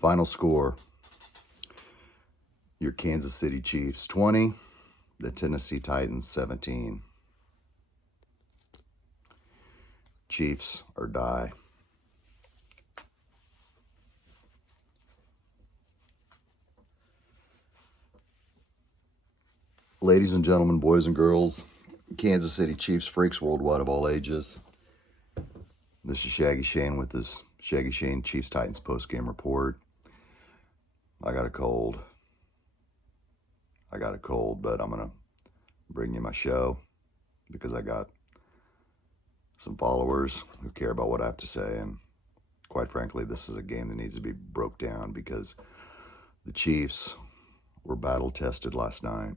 Final score, your Kansas City Chiefs 20, the Tennessee Titans 17. Chiefs or die. Ladies and gentlemen, boys and girls, Kansas City Chiefs freaks worldwide of all ages. This is Shaggyshane with this Shaggyshane Chiefs Titans postgame report. I got a cold, but I'm going to bring you my show because I got some followers who care about what I have to say. And quite frankly, this is a game that needs to be broke down because the Chiefs were battle tested last night.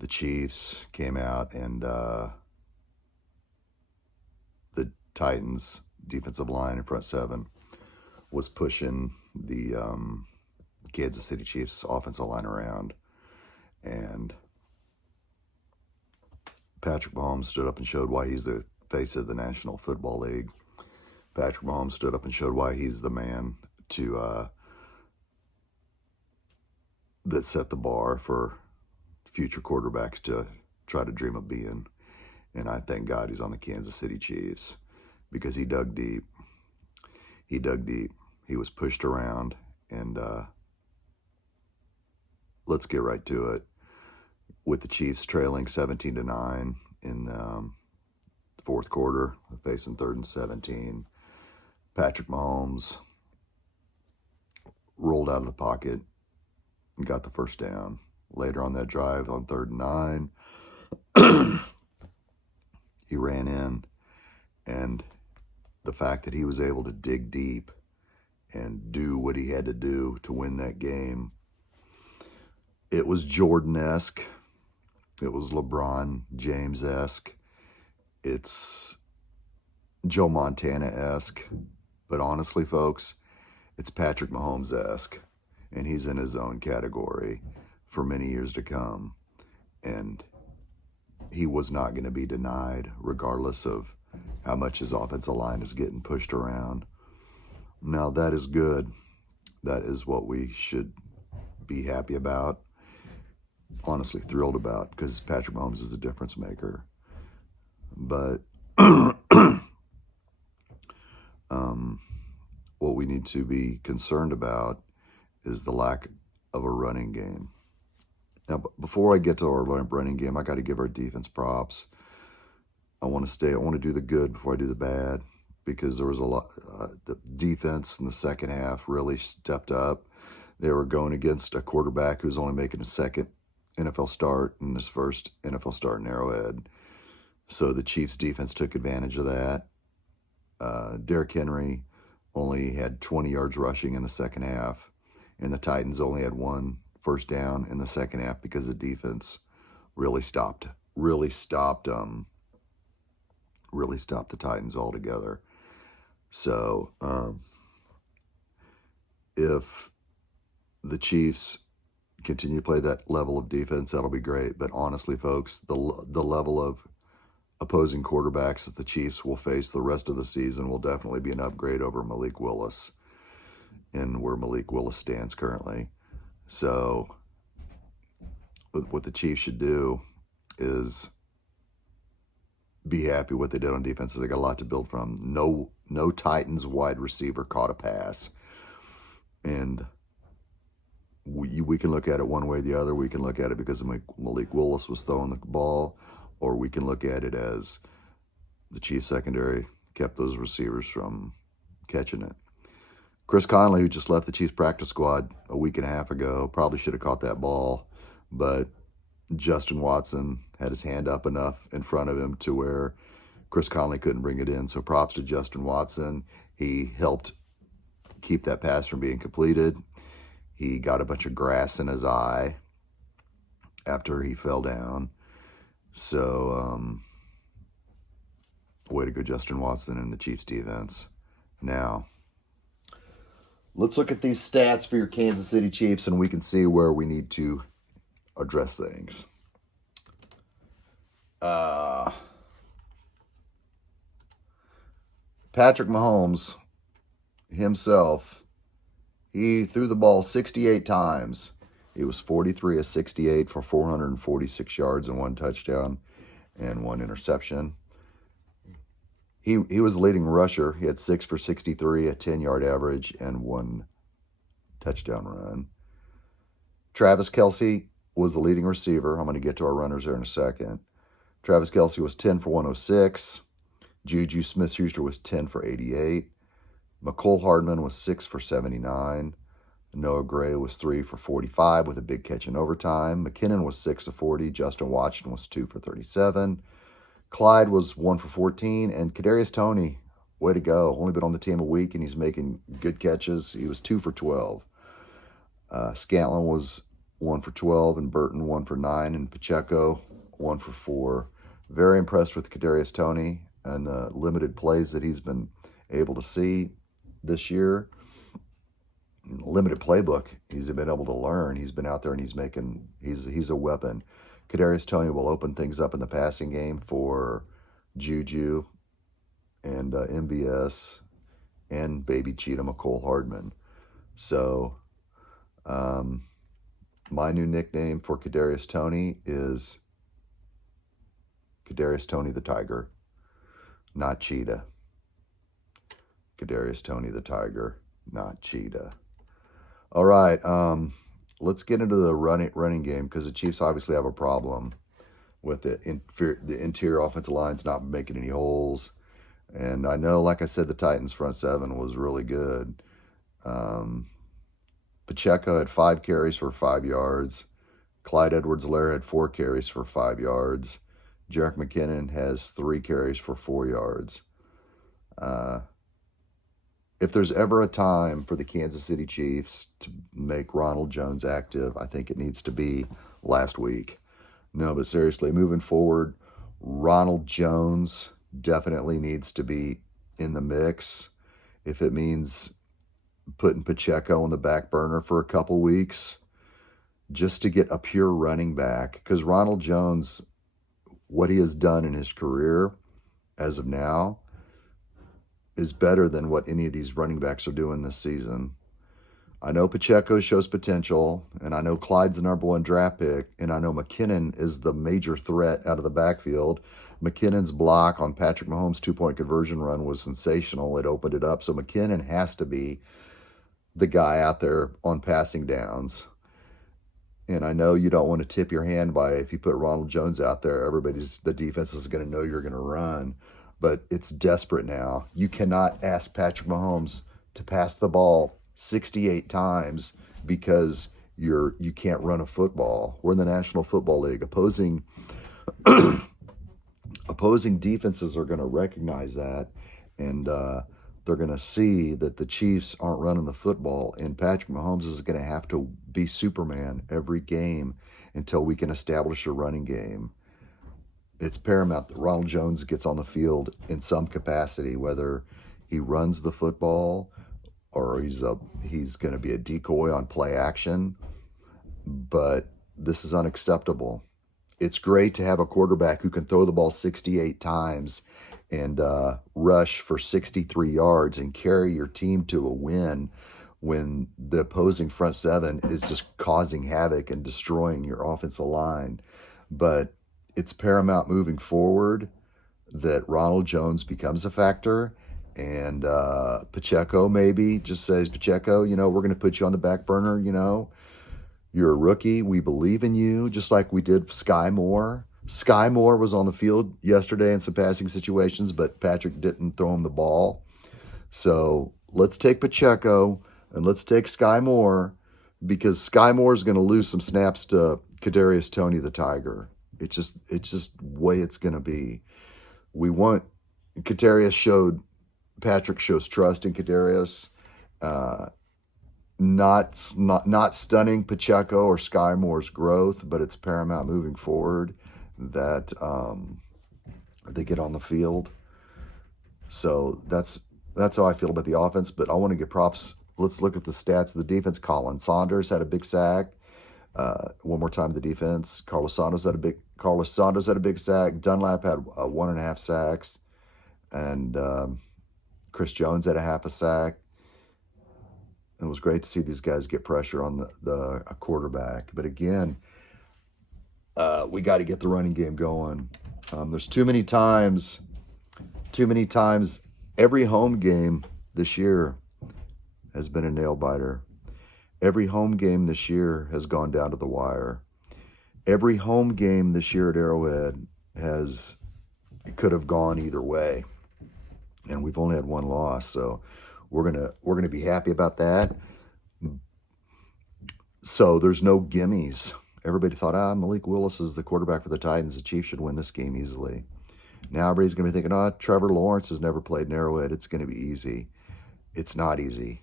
The Chiefs came out and the Titans defensive line in front seven was pushing the Kansas City Chiefs offensive line around, and Patrick Mahomes stood up and showed why he's the face of the National Football League. Patrick Mahomes stood up and showed why he's the man to that set the bar for future quarterbacks to try to dream of being. And I thank God he's on the Kansas City Chiefs because he dug deep. He dug deep. He was pushed around, and let's get right to it. With the Chiefs trailing 17-9 in the fourth quarter, facing 3rd and 17, Patrick Mahomes rolled out of the pocket and got the first down. Later on that drive, on 3rd and 9, he ran in, and the fact that he was able to dig deep and do what he had to do to win that game, it was Jordan-esque. It was LeBron James-esque. It's Joe Montana-esque. But honestly, folks, it's Patrick Mahomes-esque. And he's in his own category for many years to come. and he was not going to be denied, regardless of how much his offensive line is getting pushed around. Now, that is good. That is what we should be happy about, honestly thrilled about, because Patrick Mahomes is a difference maker. But what we need to be concerned about is the lack of a running game. Now, before I get to our running game, I got to give our defense props. I want to do the good before I do the bad, because there was a lot. The defense in the second half really stepped up. They were going against a quarterback who's only making a second NFL start and his first NFL start in Arrowhead. So the Chiefs' defense took advantage of that. Derrick Henry only had 20 yards rushing in the second half, and the Titans only had 1 first down in the second half because the defense really stopped the Titans altogether. So if the Chiefs continue to play that level of defense, that'll be great. But honestly, folks, the level of opposing quarterbacks that the Chiefs will face the rest of the season will definitely be an upgrade over Malik Willis and where Malik Willis stands currently. So what the Chiefs should do is be happy what they did on defense. They got a lot to build from. No Titans wide receiver caught a pass. And we can look at it one way or the other. We can look at it because Malik Willis was throwing the ball, or we can look at it as the Chiefs secondary kept those receivers from catching it. Chris Conley, who just left the Chiefs practice squad a week and a half ago, probably should have caught that ball, but Justin Watson had his hand up enough in front of him to where Chris Conley couldn't bring it in. So props to Justin Watson. He helped keep that pass from being completed. He got a bunch of grass in his eye after he fell down. So, way to go, Justin Watson and the Chiefs defense. Now, let's look at these stats for your Kansas City Chiefs, and we can see where we need to address things. Patrick Mahomes himself, he threw the ball 68 times. He was 43 of 68 for 446 yards and 1 touchdown and 1 interception. He was the leading rusher. He had 6 for 63, a 10-yard average, and 1 touchdown run. Travis Kelce was the leading receiver. I'm going to get to our runners there in a second. Travis Kelce was 10 for 106. Juju Smith-Schuster was 10 for 88. McCole Hardman was 6 for 79. Noah Gray was 3 for 45 with a big catch in overtime. McKinnon was 6 of 40. Justin Watson was 2 for 37. Clyde was 1 for 14. And Kadarius Toney, way to go. Only been on the team a week, and he's making good catches. He was 2 for 12. Scantlin was 1 for 12, and Burton 1 for 9, and Pacheco 1 for 4. Very impressed with Kadarius Toney and the limited plays that he's been able to see this year. Limited playbook he's been able to learn. He's been out there and he's a weapon. Kadarius Toney will open things up in the passing game for Juju and MBS and baby cheetah McCole Hardman. So my new nickname for Kadarius Toney is Kadarius Toney the Tiger, not Cheetah. Kadarius Toney the Tiger, not Cheetah. All right, let's get into the running game, because the Chiefs obviously have a problem with the interior offensive line's not making any holes. And I know, like I said, the Titans' front seven was really good. Pacheco had 5 carries for 5 yards. Clyde Edwards-Helaire had 4 carries for 5 yards. Jerick McKinnon has 3 carries for 4 yards. If there's ever a time for the Kansas City Chiefs to make Ronald Jones active, I think it needs to be last week. No, but seriously, moving forward, Ronald Jones definitely needs to be in the mix. If it means putting Pacheco on the back burner for a couple weeks, just to get a pure running back, because Ronald Jones, what he has done in his career as of now, is better than what any of these running backs are doing this season. I know Pacheco shows potential, and I know Clyde's the #1 draft pick, and I know McKinnon is the major threat out of the backfield. McKinnon's block on Patrick Mahomes' 2-point conversion run was sensational. It opened it up. So McKinnon has to be the guy out there on passing downs. And I know you don't want to tip your hand by, if you put Ronald Jones out there, the defense is going to know you're going to run. But it's desperate now. You cannot ask Patrick Mahomes to pass the ball 68 times because you can't run a football. We're in the National Football League. Opposing defenses are going to recognize that, and they're going to see that the Chiefs aren't running the football, and Patrick Mahomes is going to have to be Superman every game until we can establish a running game. It's paramount that Ronald Jones gets on the field in some capacity, whether he runs the football or he's going to be a decoy on play action. But this is unacceptable. It's great to have a quarterback who can throw the ball 68 times and rush for 63 yards and carry your team to a win when the opposing front seven is just causing havoc and destroying your offensive line. But it's paramount moving forward that Ronald Jones becomes a factor, and Pacheco maybe just says, Pacheco, we're going to put you on the back burner, You're a rookie. We believe in you, just like we did Sky Moore. Sky Moore was on the field yesterday in some passing situations, but Patrick didn't throw him the ball. So let's take Pacheco and let's take Sky Moore, because Sky Moore is going to lose some snaps to Kadarius Toney the Tiger. It's just the way it's going to be. Patrick shows trust in Kadarius. Not stunning Pacheco or Sky Moore's growth, but it's paramount moving forward that they get on the field. So that's how I feel about the offense. But I want to give props. Let's look at the stats of the defense. Colin Saunders had a big sack. One more time, the defense. Carlos Saunders had a big sack. Dunlap had 1.5 sacks, and Chris Jones had a half a sack. It was great to see these guys get pressure on the quarterback. But again, we got to get the running game going. There's too many times, every home game this year has been a nail biter. Every home game this year has gone down to the wire. Every home game this year at Arrowhead could have gone either way. And we've only had one loss, so we're gonna be happy about that. So there's no gimmies. Everybody thought, Malik Willis is the quarterback for the Titans. The Chiefs should win this game easily. Now everybody's gonna be thinking, Trevor Lawrence has never played in Arrowhead. It's gonna be easy. It's not easy.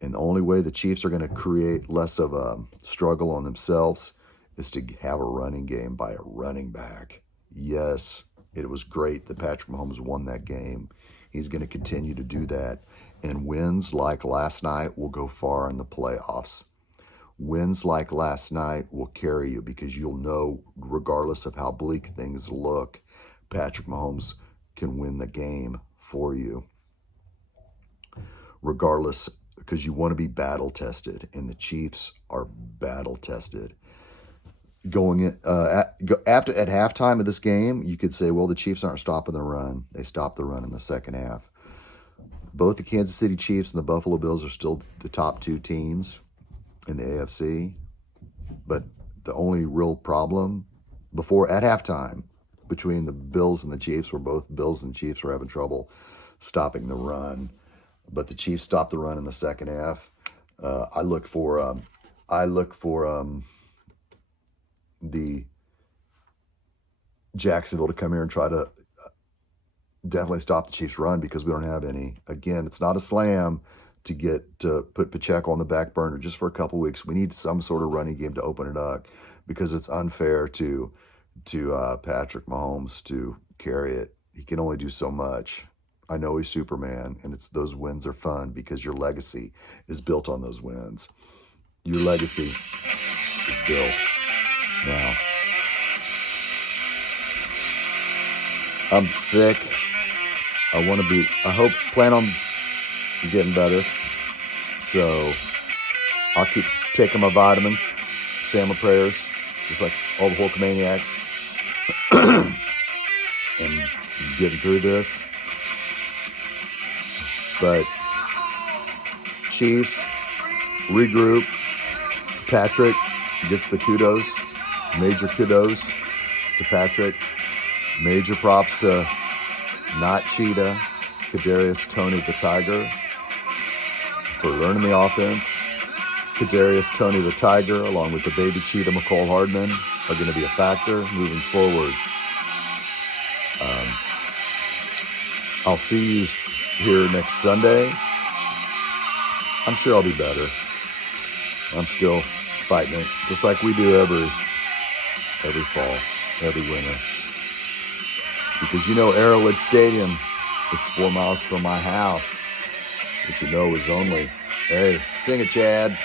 And the only way the Chiefs are gonna create less of a struggle on themselves is to have a running game by a running back. Yes, it was great that Patrick Mahomes won that game. He's going to continue to do that. And wins like last night will go far in the playoffs. Wins like last night will carry you, because you'll know, regardless of how bleak things look, Patrick Mahomes can win the game for you. Regardless, because you want to be battle tested, and the Chiefs are battle tested. Going in at halftime of this game, you could say, well, the Chiefs aren't stopping the run. They stopped the run in the second half. Both the Kansas City Chiefs and the Buffalo Bills are still the top two teams in the AFC. But the only real problem at halftime between the Bills and the Chiefs were both Bills and Chiefs were having trouble stopping the run. But the Chiefs stopped the run in the second half. I look for the Jacksonville to come here and try to definitely stop the Chiefs' run, because we don't have any. Again, it's not a slam to put Pacheco on the back burner just for a couple weeks. We need some sort of running game to open it up, because it's unfair to Patrick Mahomes to carry it. He can only do so much. I know he's Superman, and those wins are fun because your legacy is built on those wins. Your legacy is built. Now, I'm sick. Plan on getting better. So I'll keep taking my vitamins, saying my prayers, just like all the Hulkamaniacs, and getting through this. But Chiefs, regroup. Patrick gets the kudos. Major kudos to Patrick. Major props to not Cheetah, Kadarius Toney the Tiger, for learning the offense. Kadarius Toney the Tiger, along with the baby Cheetah McCall Hardman, are going to be a factor moving forward. I'll see you here next Sunday. I'm sure I'll be better. I'm still fighting it, just like we do every fall, every winter. Because Arrowhead Stadium is 4 miles from my house, which is only, hey, sing it, Chad.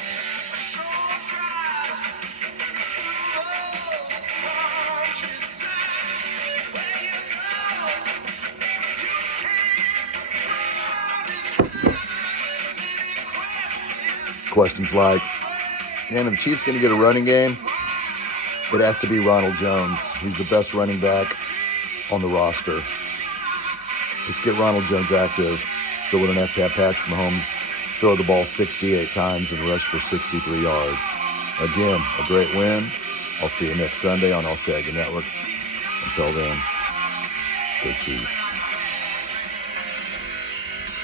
Questions like, man, if the Chiefs going to get a running game, it has to be Ronald Jones. He's the best running back on the roster. Let's get Ronald Jones active so we don't have to have Patrick Mahomes throw the ball 68 times and rush for 63 yards. Again, a great win. I'll see you next Sunday on all Shaggy Networks. Until then, go Chiefs.